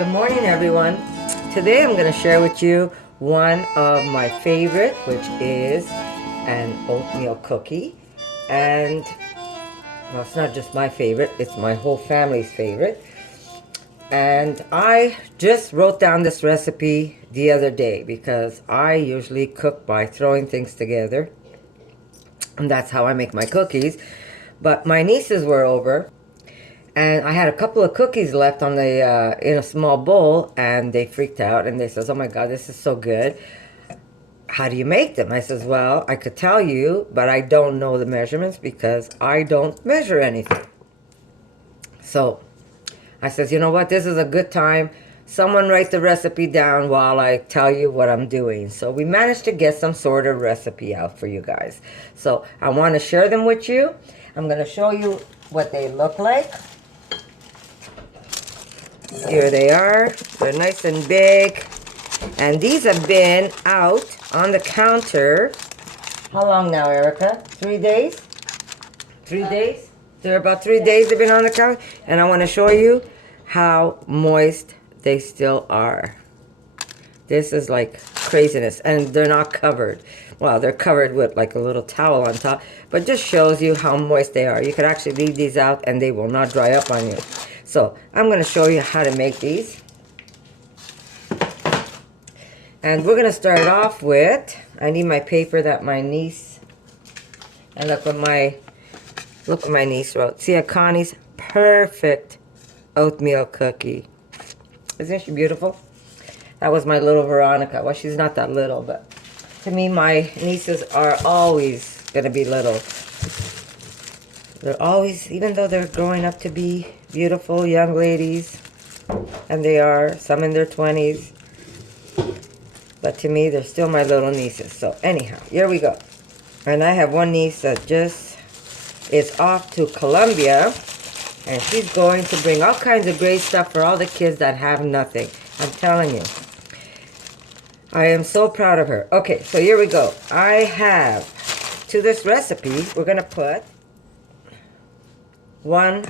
Good morning, everyone. Today I'm going to share with you one of my favorite, which is an oatmeal cookie. And well, it's not just my favorite, it's my whole family's favorite. And I just wrote down this recipe the other day because I usually cook by throwing things together. And that's how I make my cookies. But my nieces were over, and I had a couple of cookies left on the in a small bowl, and they freaked out and they says, "Oh my God, this is so good. How do you make them?" I says, "Well, I could tell you, but I don't know the measurements because I don't measure anything." So I says, "You know what? This is a good time. Someone write the recipe down while I tell you what I'm doing." So we managed to get some sort of recipe out for you guys. So I want to share them with you. I'm going to show you what they look like. Here they are. They're nice and big. And these have been out on the counter. How long now, Erica? 3 days? 3 days? They're about 3 days they've been on the counter. And I want to show you how moist they still are. This is like craziness. And they're not covered. Well, they're covered with like a little towel on top. But just shows you how moist they are. You could actually leave these out and they will not dry up on you. So I'm going to show you how to make these. And we're going to start off with, I need my paper that my niece, and look what my niece wrote. See, Connie's perfect oatmeal cookie. Isn't she beautiful? That was my little Veronica. Well, she's not that little, but to me, my nieces are always going to be little. They're always, even though they're growing up to be beautiful young ladies, and they are, some in their 20s, but to me, they're still my little nieces. So anyhow, here we go. And I have one niece that just is off to Colombia, and she's going to bring all kinds of great stuff for all the kids that have nothing. I'm telling you. I am so proud of her. Okay, so here we go. I have, to this recipe, we're going to put 1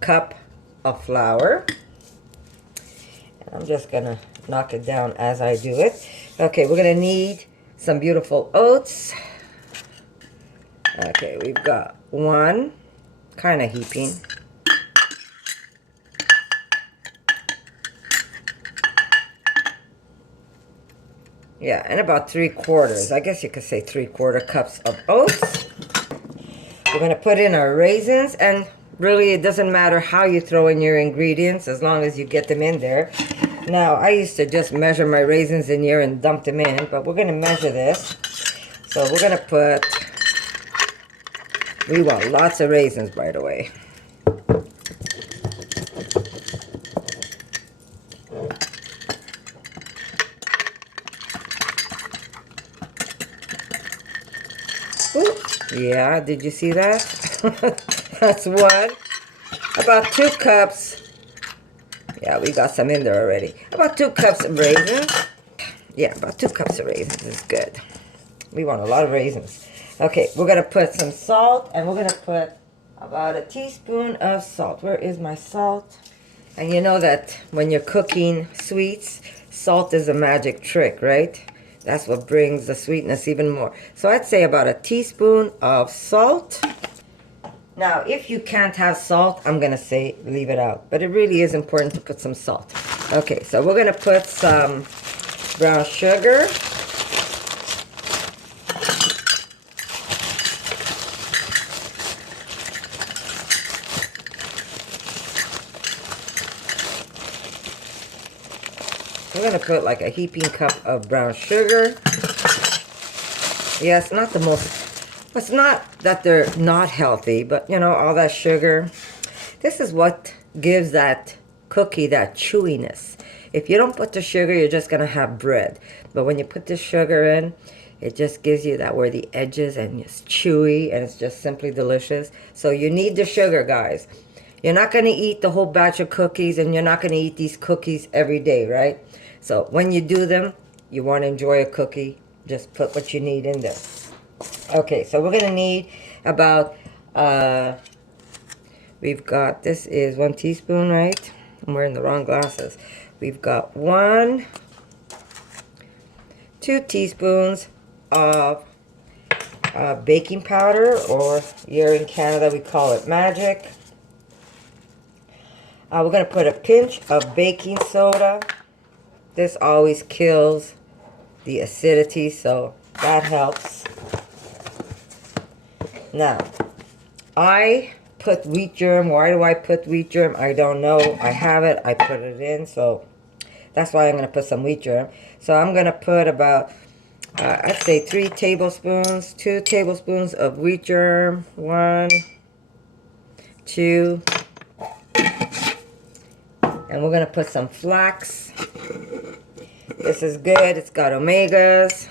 cup of flour. I'm just going to knock it down as I do it. Okay, we're going to need some beautiful oats. Okay, we've got 1, kind of heaping. Yeah, and about 3/4, I guess you could say 3/4 cups of oats. We're going to put in our raisins, and really it doesn't matter how you throw in your ingredients as long as you get them in there. Now, I used to just measure my raisins in here and dump them in, but we're going to measure this. So we're going to put, we want lots of raisins, by the way. Ooh, yeah, did you see that? That's 1. About 2 cups. Yeah, we got some in there already. About 2 cups of raisins. Yeah, about 2 cups of raisins is good. We want a lot of raisins. Okay, we're going to put some salt, and we're going to put about a teaspoon of salt. Where is my salt? And you know that when you're cooking sweets, salt is a magic trick, right? That's what brings the sweetness even more. So I'd say about a teaspoon of salt. Now, if you can't have salt, I'm going to say leave it out. But it really is important to put some salt. Okay, so we're going to put some brown sugar. We're going to put like a heaping cup of brown sugar. Yeah, it's not the most... It's not that they're not healthy, but you know, all that sugar. This is what gives that cookie that chewiness. If you don't put the sugar, you're just going to have bread. But when you put the sugar in, it just gives you that where the edges, and it's chewy, and it's just simply delicious. So you need the sugar, guys. You're not going to eat the whole batch of cookies, and you're not going to eat these cookies every day, right? So when you do them, you want to enjoy a cookie, just put what you need in there. Okay, so we're going to need about, we've got, this is 1 teaspoon, right? I'm wearing the wrong glasses. we've got 2 teaspoons of baking powder, or here in Canada we call it magic. We're going to put a pinch of baking soda. This always kills the acidity, so that helps. Now, I put wheat germ. Why do I put wheat germ? I don't know. I have it. I put it in, so that's why I'm going to put some wheat germ. So I'm going to put about, I'd say 3 tablespoons, 2 tablespoons of wheat germ. 1, 2, and we're going to put some flax. This is good. It's got omegas.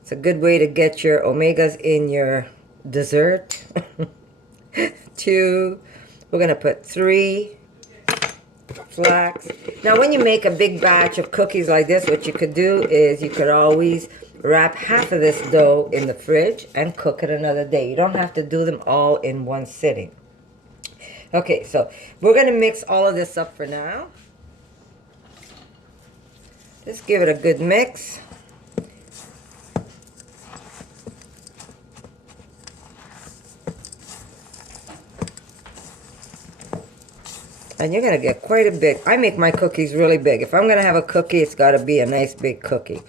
It's a good way to get your omegas in your dessert. 2, we're going to put 3 flax. Now when you make a big batch of cookies like this, what you could do is you could always wrap half of this dough in the fridge and cook it another day. You don't have to do them all in one sitting. Okay, so we're going to mix all of this up for now. Just give it a good mix. And you're going to get quite a bit. I make my cookies really big. If I'm going to have a cookie, it's got to be a nice big cookie.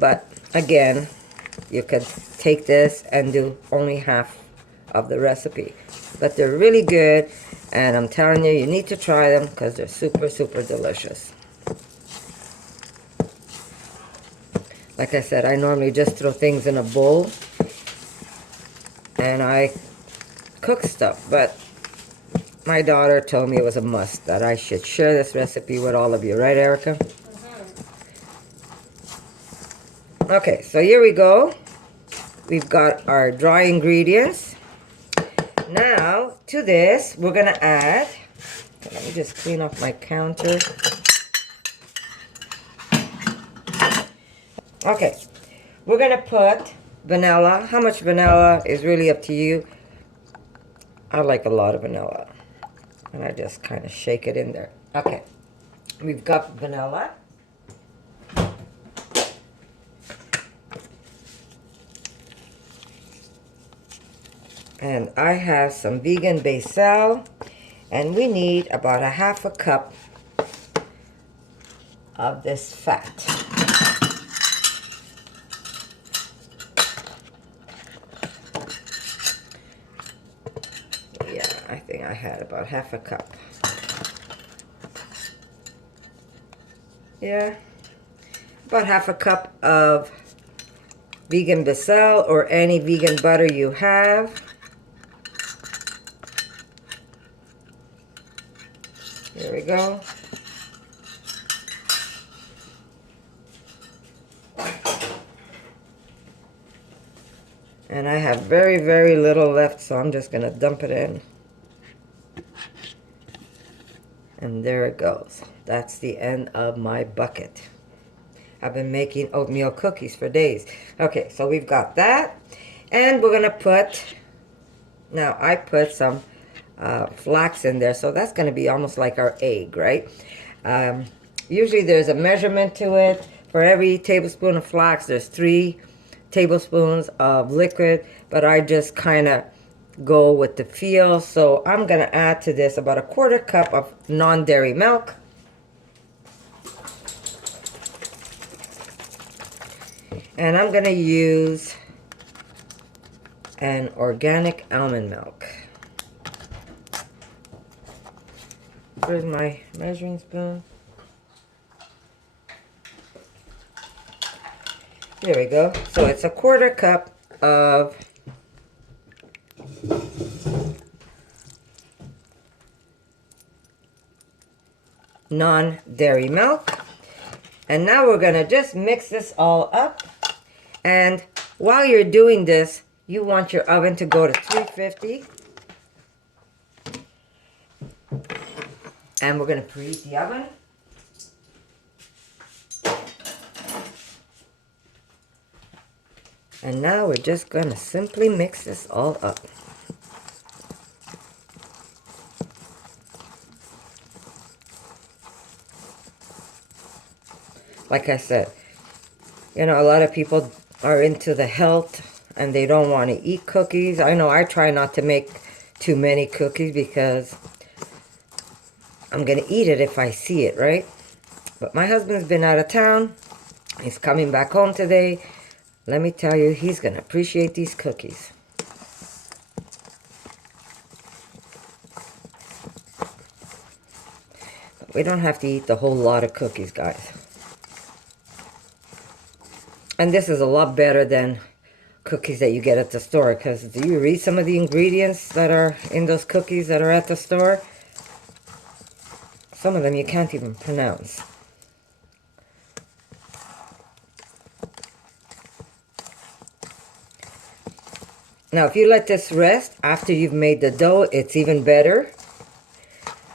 But again, you could take this and do only half of the recipe. But they're really good, and I'm telling you, you need to try them because they're super, super delicious. Like I said, I normally just throw things in a bowl and I cook stuff, but my daughter told me it was a must, that I should share this recipe with all of you. Right, Erica? Mm-hmm. Okay, so here we go. We've got our dry ingredients. Now, to this, we're going to add, let me just clean off my counter. Okay, we're going to put vanilla. How much vanilla is really up to you. I like a lot of vanilla. And I just kind of shake it in there. Okay, we've got vanilla. And I have some vegan basil, and we need about a half a cup of this fat. Yeah, I think I had about half a cup. Yeah, about half a cup of vegan basil or any vegan butter you have. There we go. And I have very, very little left, so I'm just going to dump it in. And there it goes. That's the end of my bucket. I've been making oatmeal cookies for days. Okay, so we've got that. And we're going to put, now I put some flax in there, so that's going to be almost like our egg, right? Usually there's a measurement to it. For every tablespoon of flax, there's 3 tablespoons of liquid, but I just kind of go with the feel. So I'm going to add to this about a 1/4 cup of non-dairy milk. And I'm going to use an organic almond milk. Where's my measuring spoon? There we go. So it's a 1/4 cup of non-dairy milk. And now we're going to just mix this all up. And while you're doing this, you want your oven to go to 350. And we're going to preheat the oven. And now we're just going to simply mix this all up. like I said, you know, a lot of people are into the health and they don't want to eat cookies. I know I try not to make too many cookies because I'm going to eat it if I see it, right? But my husband's been out of town. He's coming back home today. Let me tell you, he's going to appreciate these cookies. But we don't have to eat the whole lot of cookies, guys. And this is a lot better than cookies that you get at the store, because do you read some of the ingredients that are in those cookies that are at the store? Some of them you can't even pronounce. Now, if you let this rest after you've made the dough, it's even better.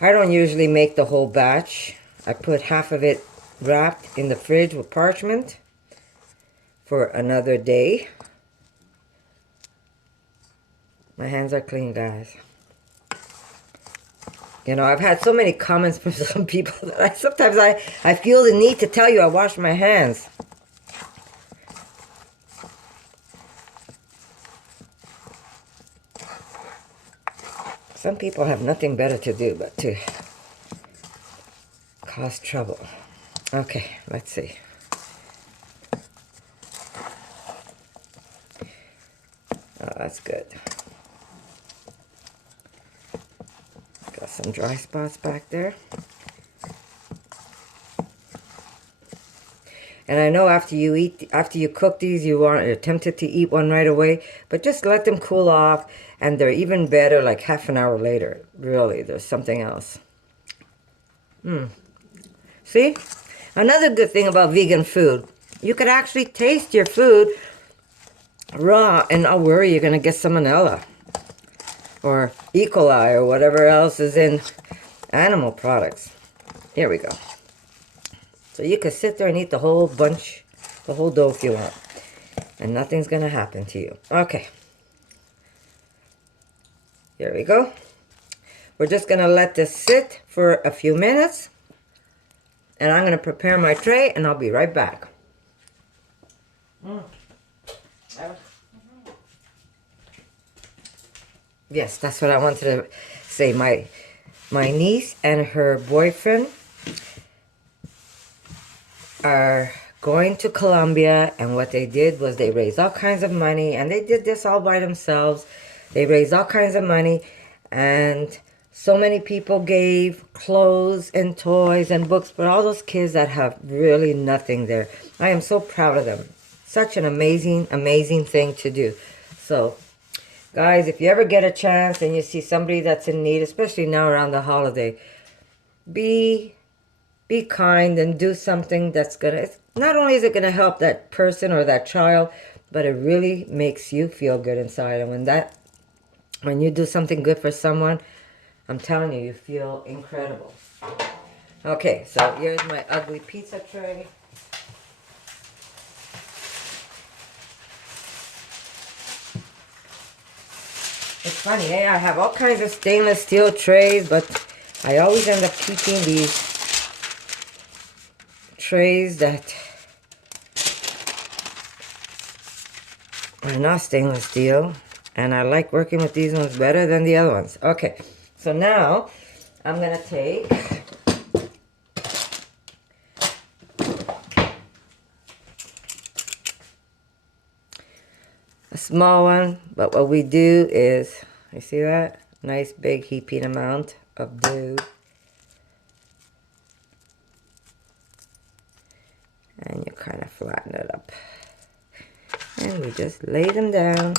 I don't usually make the whole batch. I put half of it wrapped in the fridge with parchment for another day. My hands are clean, guys. You know, I've had so many comments from some people that sometimes I feel the need to tell you I wash my hands. Some people have nothing better to do but to cause trouble. Okay, let's see. Oh, that's good. Got some dry spots back there. And I know after you cook these, you're tempted to eat one right away, but just let them cool off, and they're even better like half an hour later. Really, there's something else. See? Another good thing about vegan food, you could actually taste your food raw and not worry you're going to get salmonella or E. coli or whatever else is in animal products. Here we go. So you could sit there and eat the whole bunch, the whole dough if you want. And nothing's going to happen to you. Okay. Here we go. We're just going to let this sit for a few minutes. And I'm going to prepare my tray and I'll be right back. Yes, that's what I wanted to say. My niece and her boyfriend are going to Colombia, and what they did was they raised all kinds of money, and they did this all by themselves. They raised all kinds of money, and so many people gave clothes and toys and books for all those kids that have really nothing there. I am so proud of them. Such an amazing, amazing thing to do. So, guys, if you ever get a chance and you see somebody that's in need, especially now around the holiday, be kind and do something that's gonna, not only is it gonna help that person or that child, but it really makes you feel good inside. And when you do something good for someone, I'm telling you, you feel incredible. Okay, so here's my ugly pizza tray. It's funny, eh? I have all kinds of stainless steel trays, but I always end up keeping these trays that are not stainless steel, and I like working with these ones better than the other ones. Okay, so now I'm gonna take a small one, but what we do is, you see that? Nice big heaping amount of dough. And you kind of flatten it up. And we just lay them down.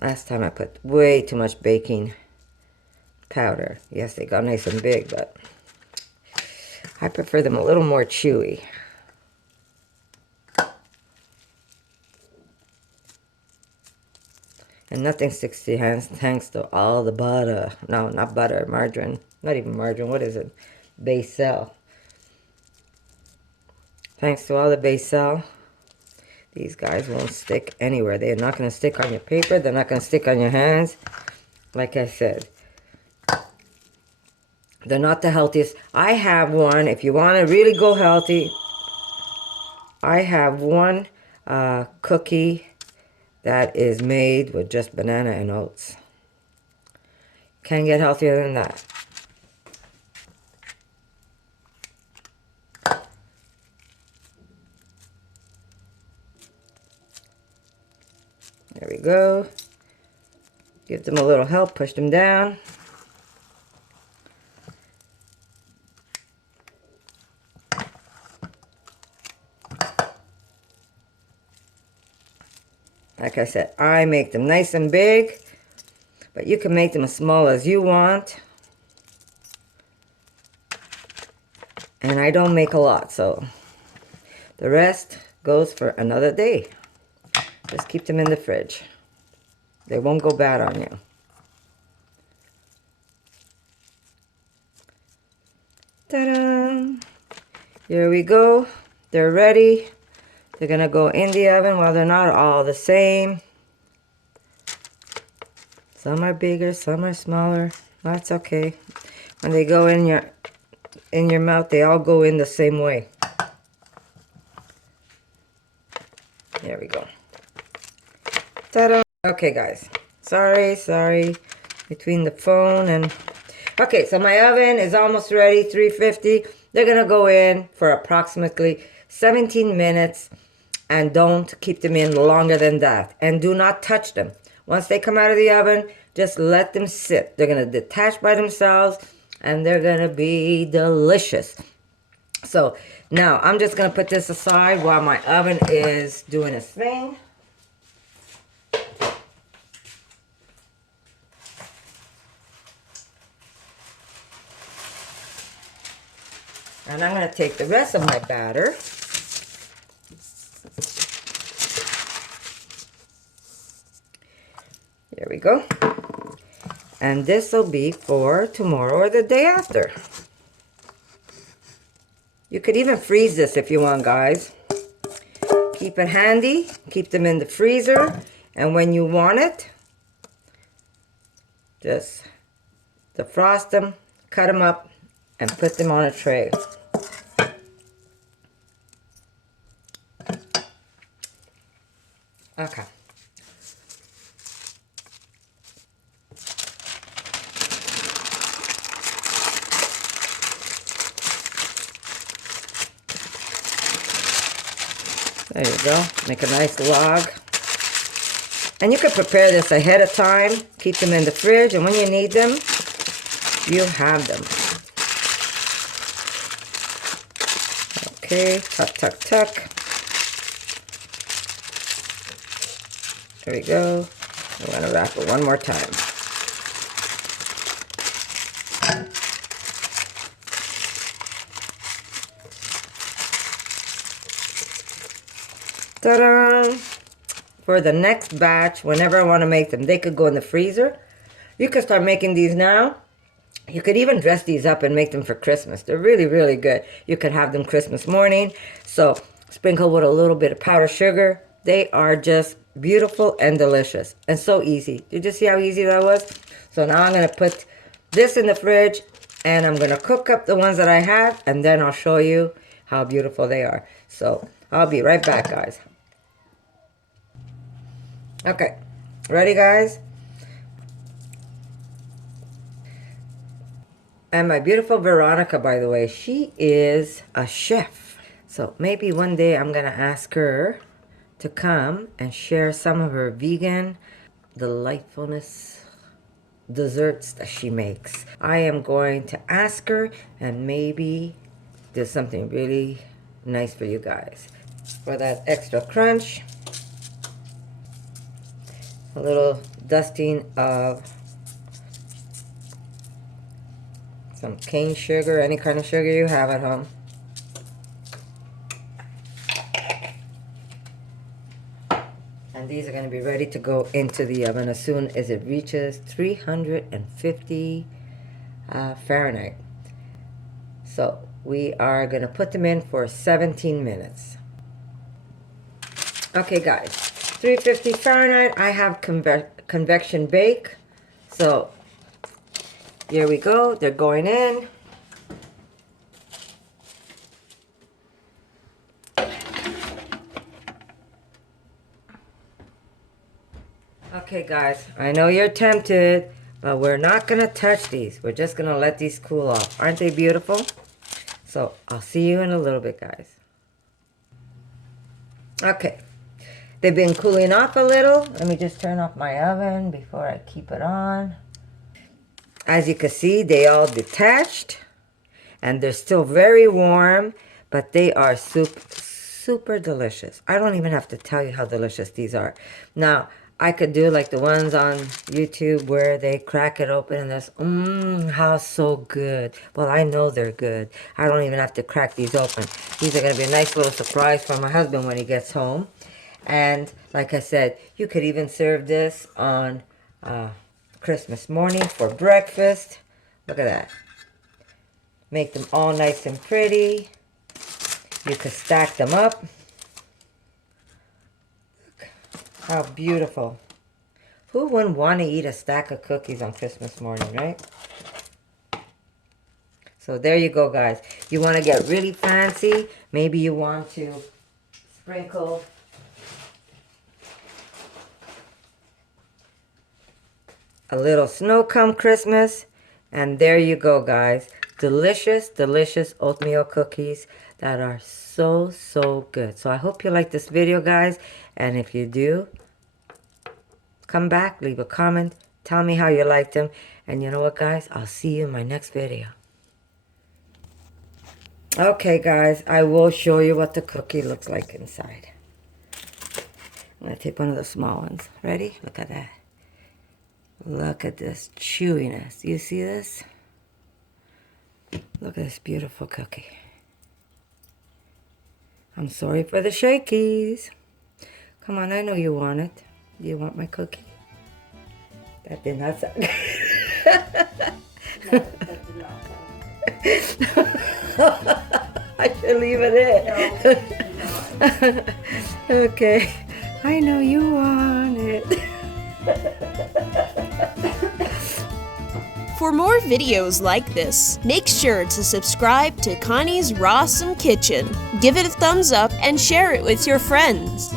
Last time I put way too much baking powder. Yes, they got nice and big, but I prefer them a little more chewy. And nothing sticks to your hands thanks to all the butter. No, not butter, margarine. Not even margarine, what is it? Basil. Thanks to all the basil. These guys won't stick anywhere. They're not going to stick on your paper. They're not going to stick on your hands. Like I said, they're not the healthiest. I have one, if you want to really go healthy, I have one cookie that is made with just banana and oats. Can't get healthier than that. There we go. Give them a little help, push them down. Like I said, I make them nice and big, but you can make them as small as you want. And I don't make a lot, so the rest goes for another day. Just keep them in the fridge. They won't go bad on you. Ta-da! Here we go. They're ready. They're gonna go in the oven. Well, they're not all the same. Some are bigger, some are smaller. That's okay. When they go in your mouth, they all go in the same way. There we go. Ta-da! Okay, guys. Sorry. Between the phone and... Okay, so my oven is almost ready, 350. They're gonna go in for approximately 17 minutes. And don't keep them in longer than that. And do not touch them. Once they come out of the oven, just let them sit. They're going to detach by themselves, and they're going to be delicious. So now I'm just going to put this aside while my oven is doing its thing. And I'm going to take the rest of my batter. There we go. And this will be for tomorrow or the day after. You could even freeze this if you want, guys. Keep it handy. Keep them in the freezer. And when you want it, just defrost them, cut them up, and put them on a tray. Okay. There you go. Make a nice log. And you can prepare this ahead of time. Keep them in the fridge, and when you need them, you have them. Okay, tuck. There we go. I'm going to wrap it one more time. Ta-da! For the next batch, whenever I want to make them, they could go in the freezer. You can start making these now. You could even dress these up and make them for Christmas. They're really, really good. You could have them Christmas morning. So sprinkle with a little bit of powdered sugar. They are just beautiful and delicious. And so easy. Did you see how easy that was? So now I'm going to put this in the fridge. And I'm going to cook up the ones that I have. And then I'll show you how beautiful they are. So I'll be right back, guys. Okay. Ready, guys? And my beautiful Veronica, by the way, she is a chef. So maybe one day I'm going to ask her to come and share some of her vegan delightfulness desserts that she makes. I am going to ask her and maybe do something really nice for you guys. For that extra crunch, a little dusting of some cane sugar, any kind of sugar you have at home. And these are going to be ready to go into the oven as soon as it reaches 350 Fahrenheit. So we are going to put them in for 17 minutes. Okay, guys, 350 Fahrenheit. I have convection bake. So here we go. They're going in. Okay, guys, I know you're tempted, but we're not going to touch these. We're just going to let these cool off. Aren't they beautiful? So I'll see you in a little bit, guys. Okay, they've been cooling off a little. Let me just turn off my oven before I keep it on. As you can see, they all detached, and they're still very warm, but they are super delicious. I don't even have to tell you how delicious these are. Now, I could do like the ones on YouTube where they crack it open and there's, how so good. Well, I know they're good. I don't even have to crack these open. These are going to be a nice little surprise for my husband when he gets home. And like I said, you could even serve this on Christmas morning for breakfast. Look at that. Make them all nice and pretty. You could stack them up. How beautiful. Who wouldn't want to eat a stack of cookies on Christmas morning, right? So there you go, guys. You want to get really fancy. Maybe you want to sprinkle a little snow come Christmas. And there you go, guys. Delicious, delicious oatmeal cookies that are so good. So I hope you like this video, guys. And if you do, come back, leave a comment, tell me how you liked them. And you know what, guys? I'll see you in my next video. Okay, guys, I will show you what the cookie looks like inside. I'm going to take one of the small ones. Ready? Look at that. Look at this chewiness. You see this? Look at this beautiful cookie. I'm sorry for the shakies. Come on, I know you want it. Do you want my cookie? That did not sound good. I should leave it in. Okay, I know you want it. For more videos like this, make sure to subscribe to Connie's RAWsome Kitchen. Give it a thumbs up and share it with your friends.